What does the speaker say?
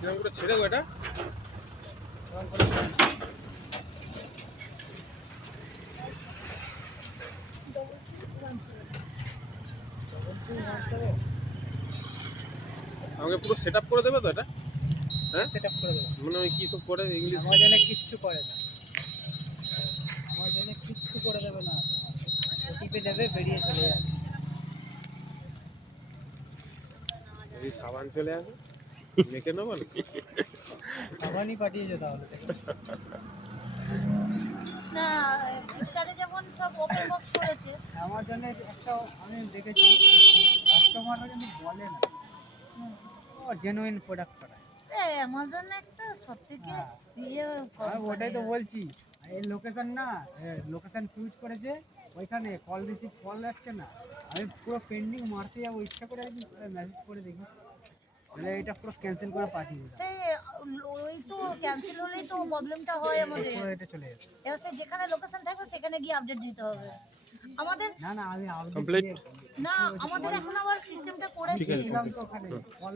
কিরকম করে ছেড়ে গো এটা? আমাকে পুরো সেট আপ করে দেবে তো এটা? হ্যাঁ সেট আপ করে দেবো। মানে ওই কি সব করে ইংলিশ? আমার জন্য কিচ্ছু করে না, আমার জন্য কিচ্ছু করে দেবে না, ওটিপি দেবে বেরিয়ে চলে যাবে। যদি সাবান চলে আসে মেখে নেবো না? সাবানই পাঠিয়েছে তাহলে। না ফ্লিপকার্টে যেমন সব ওপেন বক্স করেছে। আমার জন্য একটা আমি দেখেছি কাস্টমাররা কিন্তু বলে না ও জেনুইন প্রোডাক্ট করায়। অ্যামাজন একটা সব থেকে হ্যাঁ। ইয়ে আমি ওটাই তো বলছি, এই লোকেশন না, লোকেশন চুজ করেছে ওইখানে কল রিসিভ কল যাচ্ছে না, আমি পুরো পেন্ডিং মারতে যাবো ইচ্ছা করে আমি মেসেজ করে দেখি তাহলে এটা পুরো ক্যান্সেল করে পাঠিয়ে দিলাম, সে ওই তো ক্যান্সেল হলেই তো প্রবলেমটা হয় আমাদের। পুরো এটা চলে যাবে। এবার সে যেখানে লোকেশন থাকবে সেখানে গিয়ে আপডেট দিতে হবে আমাদের। না না আমি Complete? না আমাদের এখন আবার সিস্টেমটা করেছি। দিলাম তো ওখানে কল